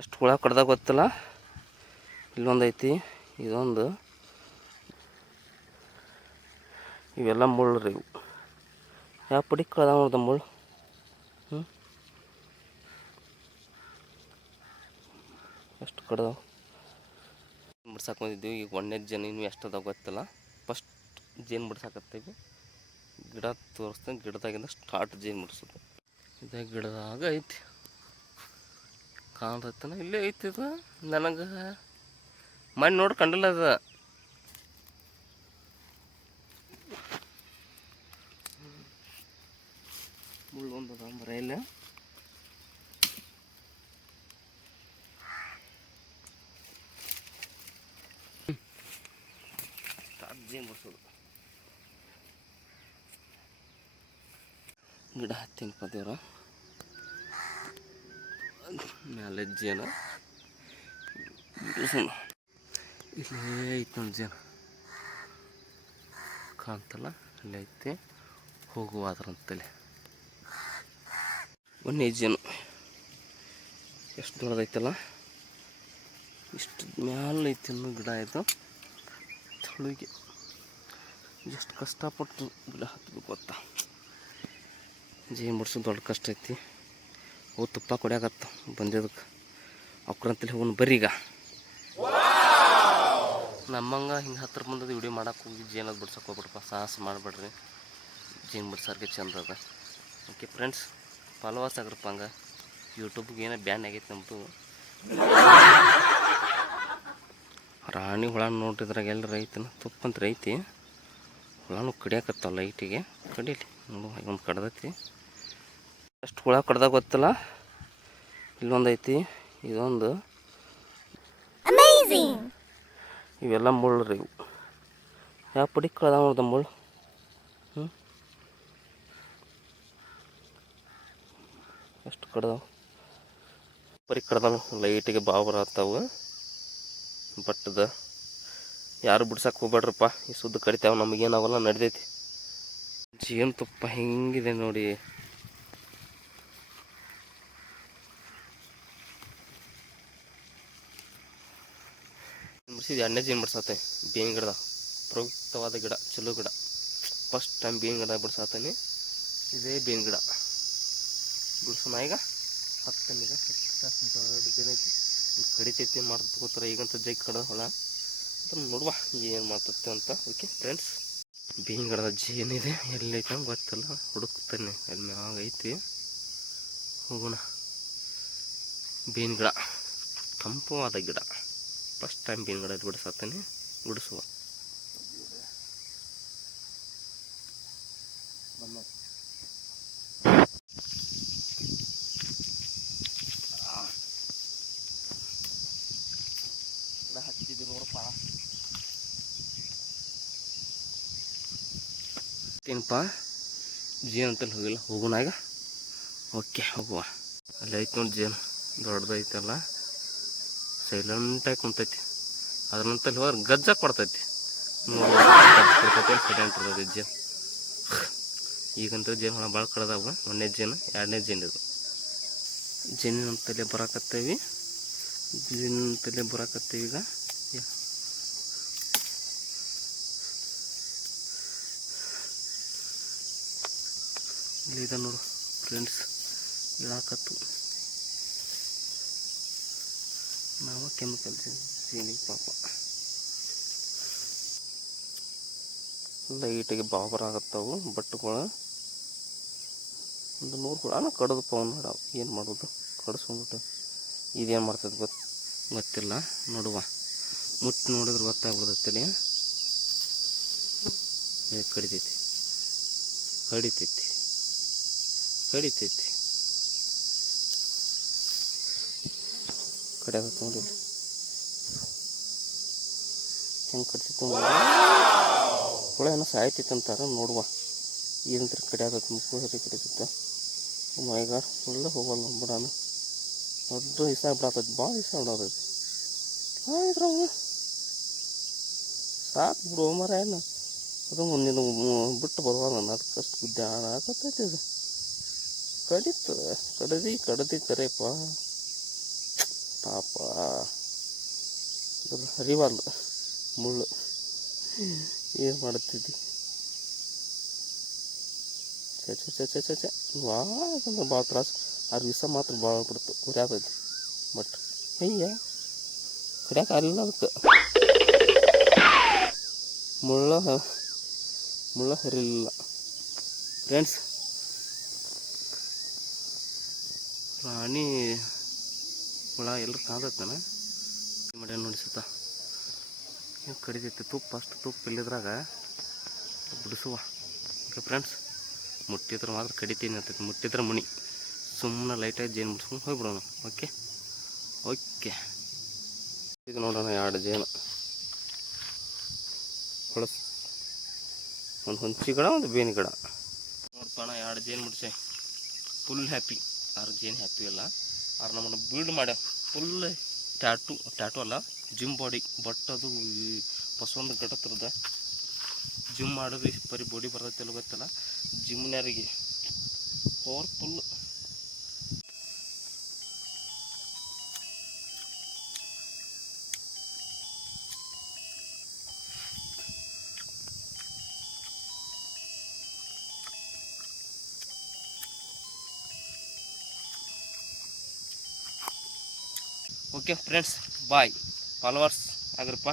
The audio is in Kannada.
ಎಷ್ಟು ಹುಳ ಕಡ್ದಾಗ ಗೊತ್ತಿಲ್ಲ. ಇಲ್ಲೊಂದು ಐತಿ, ಇದೊಂದು, ಇವೆಲ್ಲ ಮುಳ್ಳು ರೀ ಇವು. ಯಾವ ಪುಡಿ ಕಳ್ದ ನೋಡ್ದ ಮುಳ್ಳು. ಎಷ್ಟು ಕಡ್ದಾವ ಬಿಡ್ಸಕ್ಕೆ ಬಂದಿದ್ದೀವಿ. ಈಗ 1ನೇ ಜನ ಇನ್ನೂ ಎಷ್ಟದ ಗೊತ್ತಿಲ್ಲ. ಫಸ್ಟ್ ಜೇನು ಬಿಡ್ಸಕತ್ತೀವಿ. ಗಿಡ ತೋರಿಸ್ತೀನಿ, ಗಿಡದಾಗಿಂದ ಸ್ಟಾರ್ಟ್ ಜೇನು ಬಿಡ್ಸೋದು. ಇದೇ ಗಿಡದಾಗ ಐತಿ, ಕಾಣ್ತೈತನ ಇಲ್ಲೇ ಐತಿ. ಇದು ನನಗೆ ಮಣ್ಣು ನೋಡಿ ಕಂಡಿಲ್ಲ. ಅದು ಮುಳ್ಳು ಒಂದದ ಮರ ಇಲ್ಲ. ಜೇನು ಬಿಡ್ಸೋದು. ಗಿಡ ಹತ್ತಿನಪ್ಪ ದೇವ್ರ ಮ್ಯಾಲೆ ಜೇನು ಬಿಡ್ಸೋಣ. ಇಲ್ಲೇ ಐತಿ ನೋಡಿ ಜೇನು, ಕಾಣ್ತಲ್ಲ ಅಲ್ಲೇ ಐತಿ. ಹೋಗುವಾದ್ರಂತಲ್ಲಿ 1ನೇ ಜೇನು ಎಷ್ಟು ದೊಡ್ಡದೈತಲ್ಲ. ಇಷ್ಟು ಮ್ಯಾಲೆ ಐತಿ ಇನ್ನೂ ಗಿಡ. ಇದು ತಳಿಗೆ ಎಷ್ಟು ಕಷ್ಟಪಟ್ಟು ಗಿಡ ಹತ್ಬೇಕು ಗೊತ್ತಾ. ಜೇನು ಬಿಡ್ಸೋದು ದೊಡ್ಡ ಕಷ್ಟ ಐತಿ. ಅವು ತುಪ್ಪ ಕೊಡ್ಯಾಕತ್ತ ಬಂದಿದ್ದಕ್ಕೆ ಅವ್ರಂತಲ್ಲಿ ಹೋಗೋಣ ಬರ್ರಿ. ಈಗ ನಮ್ಮಂಗೆ ಹಿಂಗೆ ಹತ್ರ ಬಂದದ್ದು ವಿಡಿಯೋ ಮಾಡಕ್ಕೆ ಹೋಗಿ ಜೇನದು ಬಿಡ್ಸಕ್ಕೆ ಹೋಗ್ಬಿಡ್ರಪ್ಪ, ಸಾಹಸ ಮಾಡಿಬಿಡ್ರಿ. ಜೇನು ಬಿಡ್ಸೋರಿಗೆ ಚಂದ ಅದ. ಓಕೆ ಫ್ರೆಂಡ್ಸ್, ಫಾಲೋವರ್ಸ್ ಆಗ್ರಪ್ಪ. ಹಂಗೆ ಯೂಟ್ಯೂಬ್ಗೆ ಏನೋ ಬ್ಯಾನ್ ಆಗೈತೆ ನಮ್ಮದು. ರಾಣಿ ಹುಳ ನೋಡಿದ್ರಾಗ ಎಲ್ಲರ ಐತನ ತುಪ್ಪಂತ ಐತಿ. ಹುಳನೂ ಕಡಿಯಾಕತ್ತಾವ ಲೈಟಿಗೆ. ಕಡೀಲಿ ನೋಡು, ಒಂದು ಕಡ್ದೈತಿ. ಎಷ್ಟು ಹುಳ ಕಡ್ದಾಗ ಗೊತ್ತಿಲ್ಲ. ಇಲ್ಲೊಂದು ಐತಿ, ಇದೊಂದು, ಇವೆಲ್ಲ ಮುಳ್ಳು ರೀ ಇವು. ಯಾವ ಪುಡಿ ಕಳ್ದ ನೋಡ್ದ ಮುಳ್ಳು. ಎಷ್ಟು ಕಡ್ದಾವ ಬರೀ ಕಡ್ದಾವ. ಲೈಟಿಗೆ ಬಾವು ಬರತ್ತಾವು. ಬಟ್ಟದ ಯಾರು ಬಿಡ್ಸಕ್ಕೆ ಹೋಗ್ಬೇಡ್ರಪ್ಪ, ಈ ಸುದ್ದು ಕಡಿತಾವೆ. ನಮಗೇನಾಗಲ್ಲ, ನಡ್ದೈತಿ. ಜೇನು ತುಪ್ಪ ಹೆಂಗಿದೆ ನೋಡಿ. ಬಿಡಿಸಿದ್ದು 2ನೇ ಜೇನು ಬಿಡ್ಸತ್ತೆ. ಬೇವಿನ ಗಿಡದ ಪ್ರಯುಕ್ತವಾದ ಗಿಡ, ಚಲೋ ಗಿಡ. ಫಸ್ಟ್ ಟೈಮ್ ಬೇವಿನ ಗಿಡ ಬಿಡ್ಸತ್ತಾನೆ. ಇದೇ ಬೇವಿನ ಗಿಡ ಬಿಡ್ಸೋಣ. ಈಗ ಹತ್ತನೀಗ ದೊಡ್ಡ ಏನೈತಿ ಕಡಿತೈತಿ ಮಾಡ್ಕೋತಾರೆ. ಈಗಂತ ಜೈ ಕಡ ಹೊಲ ಅದನ್ನು ನೋಡುವ ಏನು ಮಾಡ್ತೈತೆ ಅಂತ. ಓಕೆ ಫ್ರೆಂಡ್ಸ್, ಬೇವಿನ ಗಿಡದ ಜೇನಿದೆ, ಎಲ್ಲೈತೆ ಅಂತ ಗೊತ್ತಿಲ್ಲ, ಹುಡುಕ್ತಾನೆ. ಅಲ್ಲಿ ಮ್ಯಾಗ ಐತಿ, ಹೋಗೋಣ. ಬೇವಿನ ಗಿಡ ತಂಪವಾದ ಗಿಡ. ಫಸ್ಟ್ ಟೈಮ್ ಬೇವಿನ ಗಿಡ ಬಿಡಿಸತ್ತಾನೆ. ಬಿಡಿಸುವ ಹಚ್ಚಿದ್ದು ನೋಡಪ್ಪ. ಏನಪ್ಪ ಜೇನು ಅಂತಲ್ಲಿ ಹೋಗಿಲ್ಲ, ಹೋಗೋಣ ಈಗ. ಓಕೆ ಹೋಗುವ. ಅಲ್ಲಿ ಐತೆ ನೋಡಿ ಜೇನು, ದೊಡ್ಡದೈತಲ್ಲ. ಸೈಲೆಂಟಾಗಿ ಕುಂತೈತಿ. ಅದ್ರಂತಲ್ಲಿ ಹೋದ್ರೆ ಗಜ್ಜ ಕೊಡ್ತೈತಿ. ಸೈಲೆಂಟ್ ಇರ್ತೈತಿ ಜೇನು. ಈಗಂತೂ ಜೇನು ಹುಳ ಭಾಳ ಕಡ್ದಾವ. 1ನೇ ಜೇನು, 2ನೇ ಜೇನು. ಇದು ಜೇನಿನಂತಲ್ಲೇ ಬರಾಕತ್ತೇವಿ. ಜೇನಿನಂತಲ್ಲೇ ಬರಾಕತ್ತೇವಿ. ಈಗ ಇಲ್ಲಿದೆ ನೋಡು ಫ್ರೆಂಡ್ಸ್, ಇಳಾಕತ್ತು. ನಾವು ಕೆಮಿಕಲ್ ಜೇನಿ ಪಾಪ ಲೈಟಿಗೆ ಬಾವು ಬರಾಕತ್ತಾವು ಬಟ್ಟುಗಳು. ಒಂದು 100 ಹುಳನ ಕಡ್ದಪ್ಪ. ಅವ್ನು ಏನು ಮಾಡೋದು, ಕಡಿಸ್ಕೊಂಡ್ಬಿಟ್ಟು. ಇದೇನು ಮಾಡ್ತದೆ ಗೊತ್ತಿಲ್ಲ. ನೋಡುವ, ಮುಟ್ಟಿ ನೋಡಿದ್ರೆ ಗೊತ್ತಾಗ್ಬಿಡ್ತೈತಿ. ಕಡಿತೈತಿ ಕಡಿತೈತಿ ಕಡಿತೈತಿ ಕಡಿಯಾಗತ್ತೆ ನೋಡಿ. ಹೆಂಗೆ ಕಡಿತೈತಿ ಹುಳ ಏನೋ ಸಾಯ್ತೈತೆ ಅಂತಾರೆ. ನೋಡುವ ಏನಂತ ಕಡಿಯಾಗತ್ತೆ. ಮುಕ್ಕು ಸರಿ ಕಡಿತೈತೆ. ಮೈಗಾರ ಫುಲ್ಲ ಹೋಗಲ್ಲ ಬಿಡೋಣ. ದೊಡ್ಡ ಇಸ ಬಿಡತೈತಿ, ಭಾಳ ಇಸ ಬಿಡತೈತಿ. ಇದ್ರ ಸಾಕು ಬಿಡು ಮರ. ಏನು ಅದು ನೀನು ಬಿಟ್ಟು ಬರುವಾಗ ನಾನು ಅದಕ್ಕಷ್ಟು ಬುದ್ಧಿ ಆಗತ್ತೈತಿ. ಅದು ಕಡಿತು ಕಡದಿ ಕರೆಯಪ್ಪ. ಪಾಪ ಹರಿವಾರ್ಲು ಮುಳ್ಳು ಏನು ಮಾಡುತ್ತಿದ್ದಿ ಚೆ ಭಾಳ ಭಾಳ ತ್ರಾಸು ಆ ವಿಷ ಮಾತ್ರ ಭಾಳ ಬಿಡ್ತು ಉರಿಯಾದೈತಿ ಬಟ್ ಅಯ್ಯ ಕಡಿಯಾಕೆ ಆಗಲಿಲ್ಲ ಅದಕ್ಕೆ ಮುಳ್ಳ ಹರಿಲಿಲ್ಲ ಫ್ರೆಂಡ್ಸ್. ರಾಣಿ ಹುಳ ಎಲ್ಲರೂ ಕಾಂದೈತೆ ನಾನು ಮಾಡ್ಯಾನ ನೋಡಿ ಸುತ್ತ ಏನು ಕಡಿದೈತಿ ತುಪ್ಪ ಅಷ್ಟು ತುಪ್ಪ ಇಲ್ಲಿದ್ರಾಗ ಬಿಡಿಸುವ. ಓಕೆ ಫ್ರೆಂಡ್ಸ್, ಮುಟ್ಟಿದ್ರೆ ಮಾತ್ರ ಕಡಿತೀನಿ ಅಂತೈತಿ, ಮುಟ್ಟಿದ್ರೆ ಮುನಿ ಸುಮ್ಮನೆ ಲೈಟಾಗಿ ಜೇನು ಬಿಡ್ಸ್ಕೊಂಡು ಹೋಗ್ಬಿಡೋಣ. ಓಕೆ ಓಕೆ ಇದು ನೋಡೋಣ 2 ಜೇನು ಹೊಳಸು, ಒಂದು ಹುಂಚಿ ಗಿಡ ಒಂದು ಬೇನಿ ಗಿಡ ನೋಡ್ತಾಣ. 2 ಜೇನು ಬಿಡ್ಸೆ ಫುಲ್ ಹ್ಯಾಪಿ. 6 ಜೇನು ಹ್ಯಾಪಿ ಇಲ್ಲ, 6 ನಮ್ಮನ್ನು ಬಿಲ್ಡ್ ಮಾಡ್ಯಾವ ಫುಲ್ ಟ್ಯಾಟು ಅಲ್ಲ ಜಿಮ್ ಬಾಡಿ. ಬಟ್ ಅದು ಬಸವೊಂದು ಘಟ ಥರದ ಜಿಮ್ ಮಾಡಿದ್ರಿ ಬರೀ ಬಾಡಿ ಬರ್ತೈತೆ ಗೊತ್ತಲ್ಲ, ಜಿಮ್ನರಿಗೆ ಪವರ್ಫುಲ್. ಓಕೆ ಫ್ರೆಂಡ್ಸ್, ಬಾಯ್. ಫಾಲೋವರ್ಸ್ ಆಗ್ರಪ್ಪ.